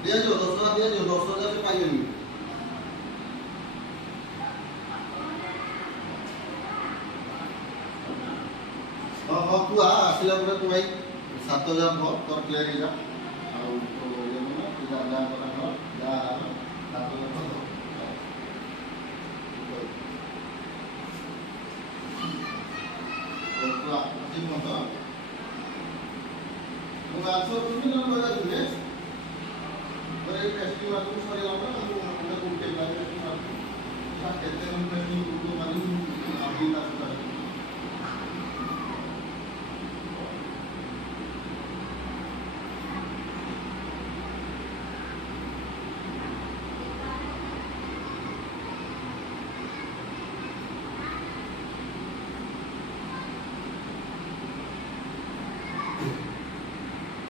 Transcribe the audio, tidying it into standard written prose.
dia jo 10,000 se paguei. Oh, tu sila pura tu baik 7,000 per clear ida. Au to ye mana tidak ada orang no, ya 7,000 to. Kalau masih motor, mengatur tu ni nak buat tu ni. Beri festival tu sorry lama, aku nak kumpul lagi festival tu. Saya kata nak pergi untuk malam.